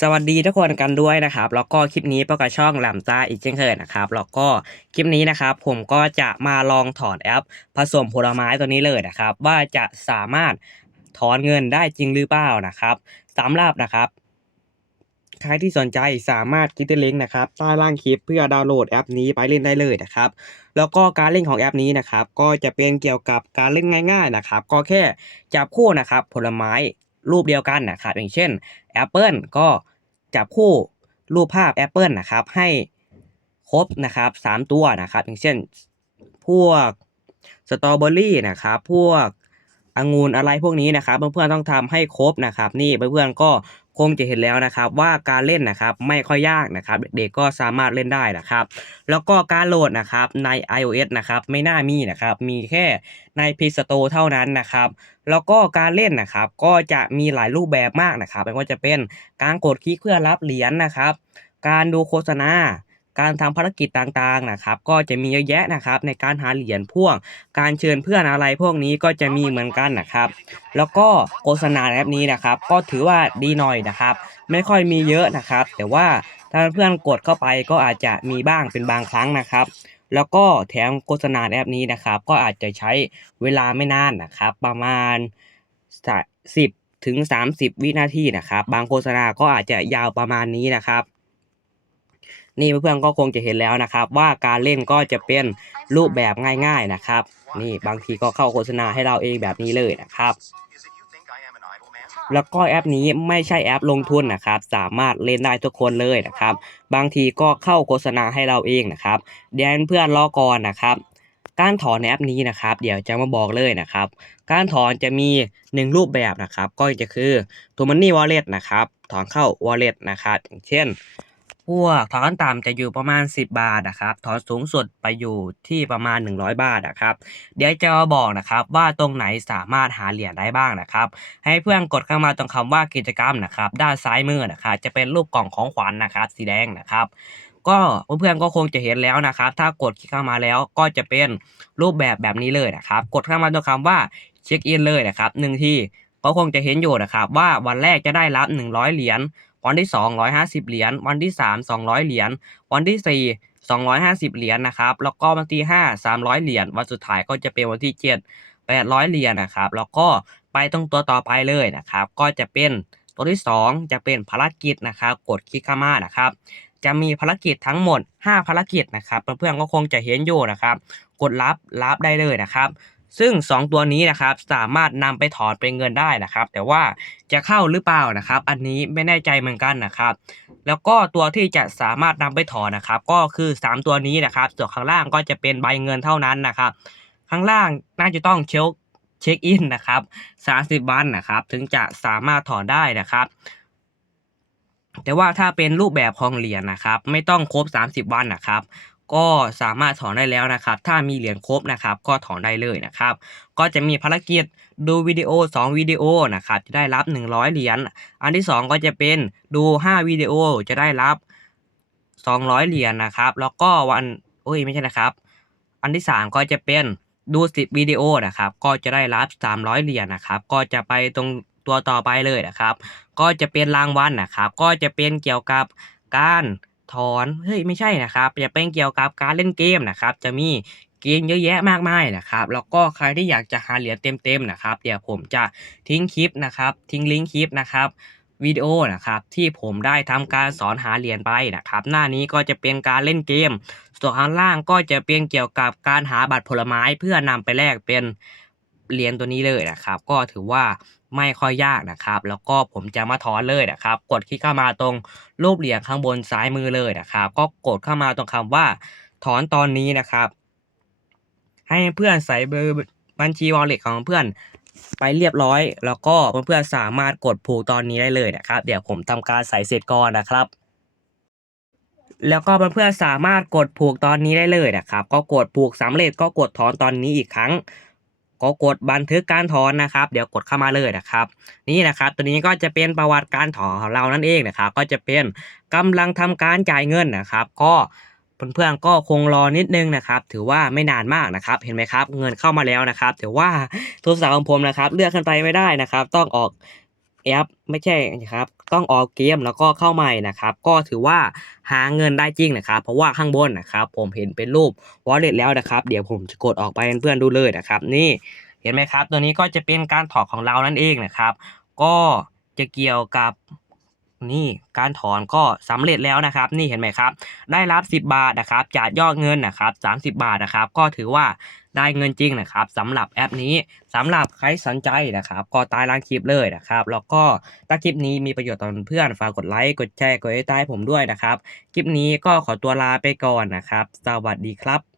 สวัสดีทุกคนกันด้วยนะครับ แล้วก็คลิปนี้ประกอบช่องหลมจ้าอีกเช่นเคยนะครับ แล้วก็คลิปนี้นะครับ ผมก็จะมาลองถอนแอป ผสมผลไม้ตัวนี้เลยนะครับ ว่าจะสามารถถอนเงินได้จริงหรือเปล่านะครับสำหรับนะครับ ใครที่สนใจสามารถคลิกที่ลิงก์นะครับใต้ล่างคลิปเพื่อดาวน์โหลดแอปนี้ไปเล่นได้เลยนะครับ แล้วก็การเล่นของแอปนี้นะครับ ก็จะเป็นเกี่ยวกับการเล่นง่าย ๆนะครับ ก็แค่จับคู่นะครับ ผลไม้ รูปเดียวกันนะครับอย่างเช่นแอปเปิลก็จับคู่รูปภาพแอปเปิลนะครับให้ครบนะครับสามตัวนะครับอย่างเช่นพวกสตรอเบอรี่นะครับพวกองุ่นอะไรพวกนี้นะครับเพื่อนๆต้องทำให้ครบนะครับ นี่เพื่อนๆก็ คงจะเห็นแล้วนะครับว่าการเล่นนะครับไม่ค่อยยากนะครับเด็กๆก็สามารถเล่นได้นะครับ แล้วก็การโหลดนะครับใน iOS นะครับไม่น่ามีนะครับมีแค่ใน p l a Store เท่านั้นนะครับ แล้วก็การเล่นนะครับก็จะมีหลายรูปแบบมากนะครับไม่ว่าจะเป็นการกดคลิกเพื่อรับเหรียญนะครับ การดูโฆษณา การทำภารกิจต่างๆนะครับ ก็จะมีเยอะแยะนะครับ ในการหาเหรียญพวกการเชิญเพื่อนอะไรพวกนี้ก็จะมีเหมือนกันนะครับ แล้วก็โฆษณาแอปนี้นะครับ ก็ถือว่าดีหน่อยนะครับ ไม่ค่อยมีเยอะนะครับ แต่ว่าถ้าเพื่อนกดเข้าไปก็อาจจะมีบ้างเป็นบางครั้งนะครับ แล้วก็แถมโฆษณาแอปนี้นะครับ ก็อาจจะใช้เวลาไม่นานนะครับ ประมาณสิบถึงสามสิบวินาทีนะครับ บางโฆษณาก็อาจจะยาวประมาณนี้นะครับ นี่เพื่อนๆก็คงจะเห็นแล้วนะครับ ว่าการเล่นก็จะเป็นรูปแบบง่ายๆนะครับ นี่บางทีก็เข้าโฆษณาให้เราเองแบบนี้เลยนะครับ แล้วก็แอปนี้ไม่ใช่แอปลงทุนนะครับ สามารถเล่นได้ทุกคนเลยนะครับ บางทีก็เข้าโฆษณาให้เราเองนะครับเดี๋ยวเพื่อนรอก่อนนะครับการถอนในแอปนี้นะครับ เดี๋ยวจะมาบอกเลยนะครับ การถอนจะมี 1 รูปแบบนะครับ ก็จะคือตัวมันนี่วอลเล็ตนะครับ ถอนเข้าวอลเล็ตนะครับ อย่างเช่น วกถอนต่ำจะอยู่ประมาณ 10 บาทนะครับ ถอนสูงสุดไปอยู่ที่ประมาณ 100 บาทนะครับ เดี๋ยวจะมาบอกนะครับว่าตรงไหนสามารถหาเหรียญได้บ้างนะครับ ให้เพื่อนกดเข้ามาตรงคำว่ากิจกรรมนะครับ ด้านซ้ายมือนะครับจะเป็นรูปกล่องของขวัญนะครับ สีแดงนะครับ ก็เพื่อนๆก็คงจะเห็นแล้วนะครับ ถ้ากดคลิกเข้ามาแล้วก็จะเป็นรูปแบบแบบนี้เลยนะครับ กดเข้ามาตรงคำว่าเช็คอินเลยนะครับหนึ่งที่ก็คงจะเห็นอยู่นะครับว่าวันแรกจะได้รับ 100 เหรียญ วันที่ 2 150 เหรียญ วันที่ 3 200 เหรียญ วันที่ 4 250 เหรียญนะครับ แล้วก็วันที่ 5 300 เหรียญ วันสุดท้ายก็จะเป็นวันที่ 7 800 เหรียญนะครับ แล้วก็ไปตรงตัวต่อไปเลยนะครับ ก็จะเป็นตัวที่ 2 จะเป็นภารกิจนะครับ กดคลิกเข้ามานะครับ จะมีภารกิจทั้งหมด 5 ภารกิจนะครับ เพื่อนๆก็คงจะเห็นอยู่นะครับ กดรับรับได้เลยนะครับ ซึ่ง 2 ตัวนี้นะครับสามารถนำไปถอนเป็นเงินได้นะครับ แต่ว่าจะเข้าหรือเปล่านะครับ อันนี้ไม่แน่ใจเหมือนกันนะครับ แล้วก็ตัวที่จะสามารถนำไปถอนนะครับ ก็คือ 3 ตัวนี้นะครับ ส่วนข้างล่างก็จะเป็นใบเงินเท่านั้นนะครับ ข้างล่างน่าจะต้องเช็คเช็คอินนะครับ30วันนะครับ ถึงจะสามารถถอนได้นะครับแต่ว่าถ้าเป็นรูปแบบของเหรียญนะครับ ไม่ต้องครบ 30 วันนะครับ ก็สามารถถอนได้แล้วนะครับ ถ้ามีเหรียญครบนะครับ ก็ถอนได้เลยนะครับ ก็จะมีภารกิจดูวิดีโอ 2 วิดีโอนะครับ จะได้รับ 100 เหรียญ อันที่ 2 ก็จะเป็นดู 5 วิดีโอจะได้รับ 200 เหรียญนะครับ แล้วก็วันโอ้ยไม่ใช่นะครับ อันที่ 3 ก็จะเป็นดู 10 วิดีโอนะครับ ก็จะได้รับ 300 เหรียญนะครับ ก็จะไปตรงตัวต่อไปเลยนะครับ ก็จะเป็นรางวัลนะครับ ก็จะเป็นเกี่ยวกับการ ถอนเฮ้ยไม่ใช่นะครับจะเป็นเกี่ยวกับการเล่นเกมนะครับ จะมีเกมเยอะแยะมากมายนะครับ แล้วก็ใครที่อยากจะหาเหรียญเต็มๆนะครับ เดี๋ยวผมจะทิ้งคลิปนะครับ ทิ้งลิงก์คลิปนะครับวิดีโอนะครับที่ผมได้ทำการสอนหาเหรียญไปนะครับ หน้านี้ก็จะเป็นการเล่นเกม ส่วนข้างล่างก็จะเป็นเกี่ยวกับการหาบัตรผลไม้เพื่อนำไปแลกเป็น เรียญตัวนี้เลยนะครับ ก็ถือว่าไม่ค่อยยากนะครับ แล้วก็ผมจะมาถอนเลยนะครับ กดคลิกเข้ามาตรงรูปเหรียญข้างบนซ้ายมือเลยนะครับ ก็กดเข้ามาตรงคำว่า ถอนตอนนี้นะครับ ให้เพื่อนใส่เบอร์บัญชีวอลเล็ตของเพื่อนไปเรียบร้อย แล้วก็เพื่อนๆสามารถกดผูกตอนนี้ได้เลยนะครับ เดี๋ยวผมทำการใส่เสร็จก่อนนะครับ แล้วก็เพื่อนๆสามารถกดผูกตอนนี้ได้เลยนะครับ ก็กดผูกสำเร็จก็กดถอนตอนนี้อีกครั้ง ก็กดบันทึกการถอนนะครับ เดี๋ยวกดเข้ามาเลยนะครับ นี่นะครับตัวนี้ก็จะเป็นประวัติการถอนของเรานั่นเองนะครับ ก็จะเป็นกำลังทำการจ่ายเงินนะครับ ก็เพื่อนๆก็คงรอนิดนึงนะครับ ถือว่าไม่นานมากนะครับ เห็นไหมครับ เงินเข้ามาแล้วนะครับแต่ว่าโทรศัพท์ของผมนะครับ เลือกขึ้นไปไม่ได้นะครับ ต้องออก แอปไม่ใช่ครับต้องออกเกมแล้วก็เข้าใหม่นะครับ ก็ถือว่าหาเงินได้จริงนะครับ เพราะว่าข้างบนนะครับ ผมเห็นเป็นรูป wallet แล้วนะครับ เดี๋ยวผมจะกดออกไปให้เพื่อนดูเลยนะครับ นี่เห็นไหมครับ ตัวนี้ก็จะเป็นการถอดของเรานั่นเองนะครับ ก็จะเกี่ยวกับ นี่การถอนก็สำเร็จแล้วนะครับ นี่เห็นไหมครับ ได้รับ 10 บาทนะครับจากยอดเงินนะครับ30 บาทนะครับ ก็ถือว่าได้เงินจริงนะครับสำหรับแอปนี้สำหรับใครสนใจนะครับ ก็ใต้ล่างคลิปเลยนะครับ แล้วก็ถ้าคลิปนี้มีประโยชน์ต่อเพื่อนฝากกดไลค์กดแชร์กดไลค์ใต้ผมด้วยนะครับ คลิปนี้ก็ขอตัวลาไปก่อนนะครับ สวัสดีครับ